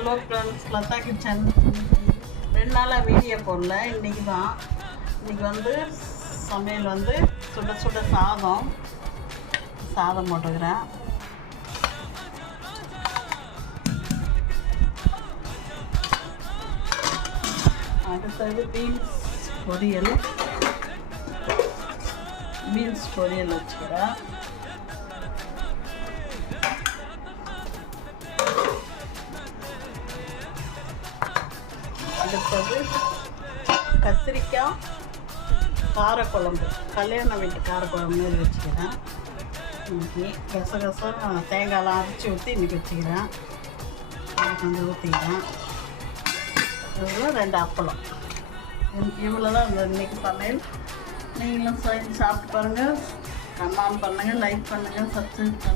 Hello friends, Latha kitchen. 2 நாளாக video போடல. இன்றைக்கி தான். இன்றைக்கி வந்து சமையல் வந்து சுட சுட சாதம் போட்டுக்கிறேன். அடுத்தது பீன்ஸ் பொரியல் வச்சுக்கிறேன். அடுத்தது கத்திரிக்காய் காரக்குழம்பு, கல்யாண வீட்டு காரக்குழம்பு மாரி வச்சுக்கிறேன். இன்றைக்கி கசகசம் தேங்காயெலாம் அரைச்சி ஊற்றி இன்றைக்கி வச்சுக்கிறேன். கொஞ்சம் ஊற்றிக்கிறேன். இதில் 2 அப்பளம். இவ்வளோ தான் இந்த இன்றைக்கி சமையல். நீங்களும் சாப்பிட்டு பாருங்கள். கமெண்ட் பண்ணுங்கள், லைக் பண்ணுங்கள், சப்ஸ்கிரைப் பண்ணுங்கள்.